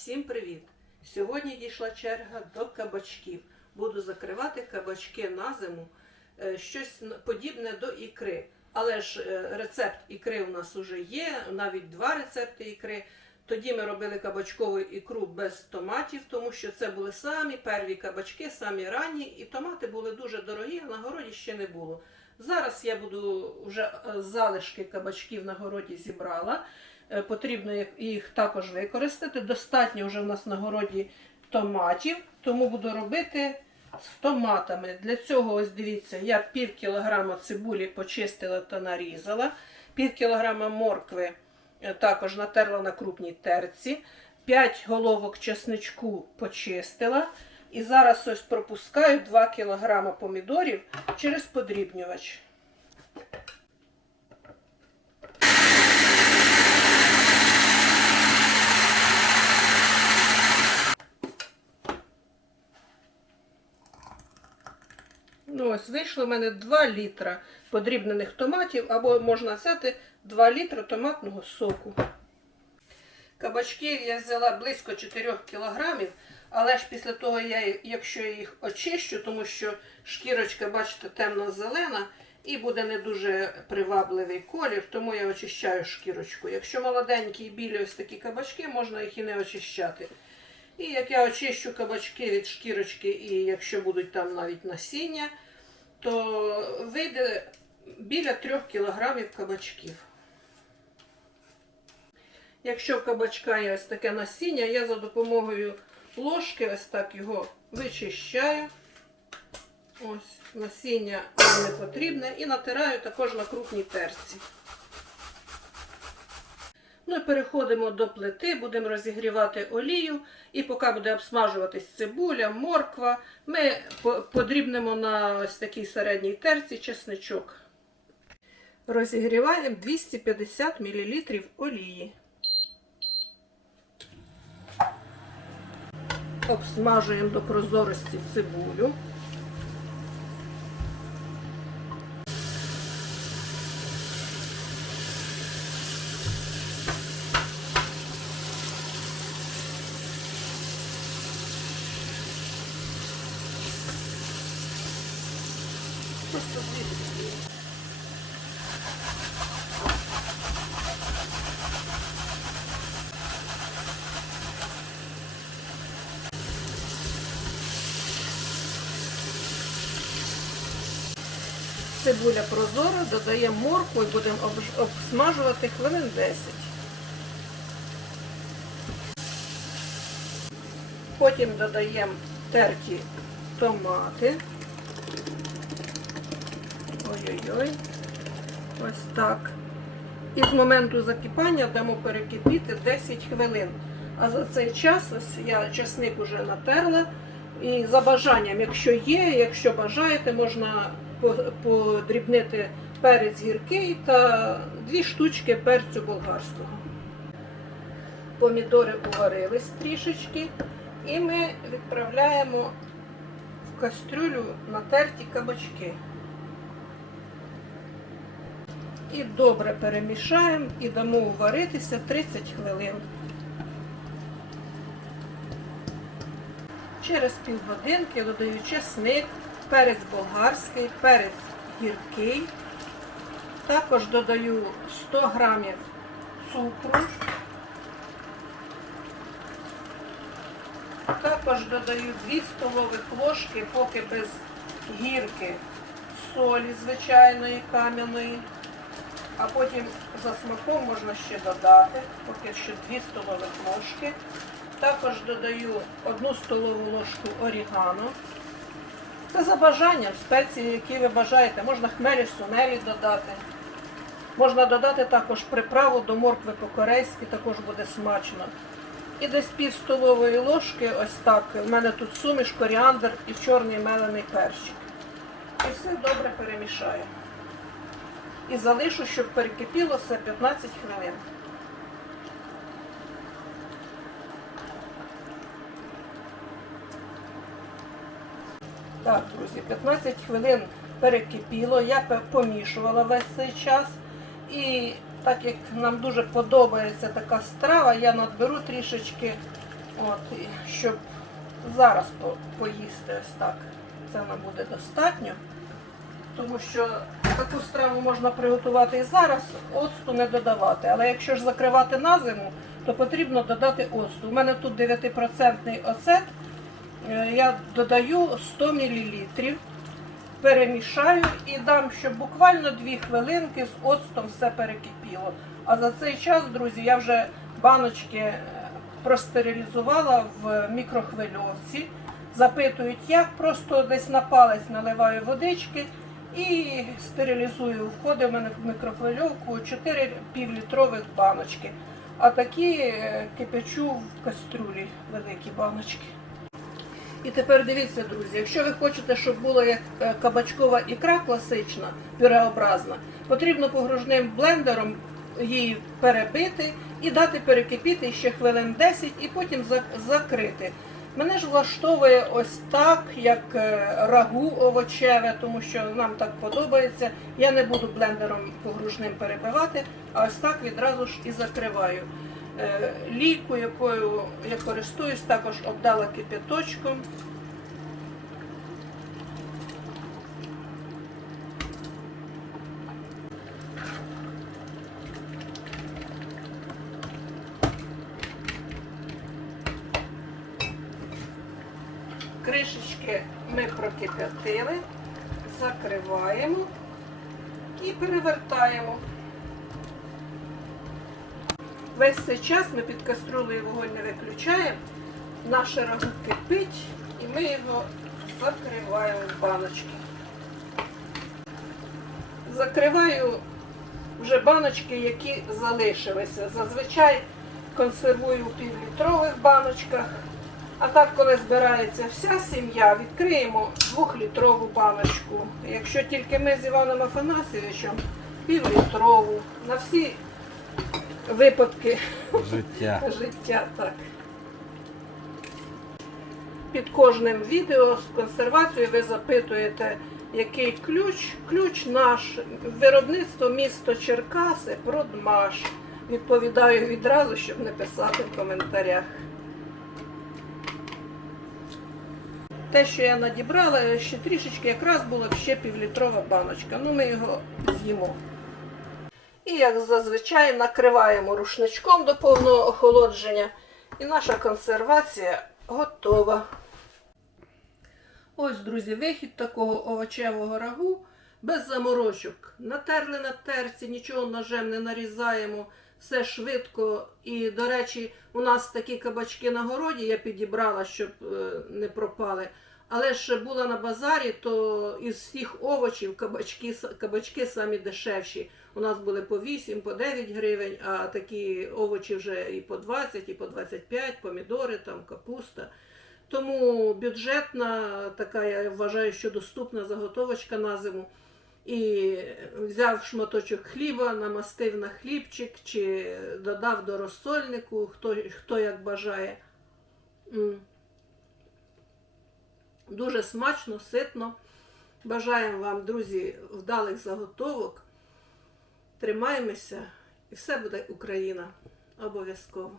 Всім привіт! Сьогодні дійшла черга до кабачків. Буду закривати кабачки на зиму, Е, щось подібне до ікри. Але ж е, рецепт ікри у нас вже є, навіть два рецепти ікри. Тоді ми робили кабачкову ікру без томатів, тому що це були самі перві кабачки, самі ранні, і томати були дуже дорогі, а на городі ще не було. Зараз я буду вже е, залишки кабачків на городі зібрала. Е, Потрібно їх- також використати. Достатньо вже в нас на городі томатів, тому буду робити з томатами. Для цього, ось дивіться, я пів кілограма цибулі почистила та нарізала, пів кілограма моркви е, також натерла на крупній терці, 5 головок чесничку почистила. І зараз ось пропускаю 2 кілограма помідорів через подрібнювач. Ну, ось вийшло в мене 2 літра подрібнених томатів, або можна взяти 2 літра томатного соку. Кабачків я взяла близько 4 кілограмів, але ж після того, я, якщо їх очищу, тому що шкірочка, бачите, темно-зелена і буде не дуже привабливий колір, тому я очищаю шкірочку. Якщо молоденькі і білі ось такі кабачки, можна їх і не очищати. І як я очищу кабачки від шкірочки, і якщо будуть там навіть насіння, то вийде біля 3 кілограмів кабачків. Якщо в кабачка є ось таке насіння, я за допомогою ложки ось так його вичищаю. Ось, насіння не потрібне. І натираю також на крупній терці. Ну і переходимо до плити, будемо розігрівати олію. І поки буде обсмажуватись цибуля, морква, ми подрібнемо на ось такій середній терці чесничок. Розігріваємо 250 мл олії. Обсмажуємо до прозорості цибулю. Цибуля прозора, додаємо моркву і будемо обсмажувати хвилин 10. Потім додаємо терті томати. Ой-ой-ой. Ось так. І з моменту закипання дамо перекипіти 10 хвилин. А за цей час ось я часник уже натерла. І за бажанням, якщо є, якщо бажаєте, можна подрібнити перець гіркий та дві штучки перцю болгарського. Помідори уварились трішечки, і ми відправляємо в кастрюлю натерті кабачки. І добре перемішаємо і дамо уваритися 30 хвилин. Через півгодинки додаю чесник, перець болгарський, перець гіркий. Також додаю 100 грамів цукру. Також додаю 2 столових ложки, поки без гірки, солі звичайної кам'яної. А потім за смаком можна ще додати, поки що 2 столових ложки. Також додаю 1 столову ложку орігано. Це за бажанням спеції, які ви бажаєте. Можна хмелі сунелі додати. Можна додати також приправу до моркви по-корейськи, також буде смачно. І десь пів столової ложки, ось так. У мене тут суміш, коріандр і чорний мелений перчик. І все добре перемішаю. І залишу, щоб перекипіло все 15 хвилин. Так, друзі, 15 хвилин перекипіло, я помішувала весь цей час. І так як нам дуже подобається така страва, я надберу трішечки От, щоб зараз поїсти ось так. Це нам буде достатньо. Тому що таку страву можна приготувати і зараз, оцту не додавати. Але якщо ж закривати на зиму, то потрібно додати оцту. У мене тут 9% оцет. Е, Я додаю 100 мл, перемішаю і дам, щоб буквально 2 хвилинки з оцтом все перекипіло. А за цей час, друзі, я вже баночки е, простерилізувала в мікрохвильовці. Запитують, як просто десь на палець наливаю водички і стерилізую. Входить в мене в мікрохвильовку 4 півлітрових баночки. А такі е, кипячу в кастрюлі великі баночки. І тепер дивіться, друзі, якщо ви хочете, щоб була як е, кабачкова ікра класична, пюреобразна, потрібно погружним блендером її перебити і дати перекипіти ще хвилин 10 і потім закрити. Мене ж влаштовує ось так, як е, рагу овочеве, тому що нам так подобається. Я не буду блендером погружним перебивати, а ось так відразу ж і закриваю. ліку, Лійку, якою я користуюсь, також обдала кипяточком. Кришечки ми прокип'ятили, закриваємо і перевертаємо. Весь цей час ми під каструлею вогонь не виключаємо, наше рагу кипить і ми його закриваємо в баночки. Закриваю вже баночки, які залишилися. Зазвичай консервую в півлітрових баночках. А так, коли збирається вся сім'я, відкриємо двохлітрову баночку. Якщо тільки ми з Іваном Афанасьовичем, півлітрову. На всі випадки Життя. життя так. Під кожним відео з консервацією ви запитуєте, який ключ. Ключ наш, виробництво місто Черкаси, Продмаш. Відповідаю відразу, щоб не писати в коментарях. Те, що я надібрала, ще трішечки якраз була ще півлітрова баночка. Ну, ми його з'їмо. І, як зазвичай, накриваємо рушничком до повного охолодження. І наша консервація готова. Ось, друзі, вихід такого овочевого рагу без заморочок. Натерли на терці, нічого ножем не нарізаємо, все швидко. І, до речі, у нас такі кабачки на городі я підібрала, щоб е, не пропали. Але ж була на базарі, то із всіх овочів кабачки, кабачки самі дешевші. У нас були по 8, по 9 гривень, а такі овочі вже і по 20, і по 25, помідори, там, капуста. Тому бюджетна, така, я вважаю, що доступна заготовочка на зиму. І взяв шматочок хліба, намастив на хлібчик чи додав до розсольнику, хто, хто як бажає. Дуже смачно, ситно. Бажаємо вам, друзі, вдалих заготовок. Тримаємося і все буде Україна. Обов'язково.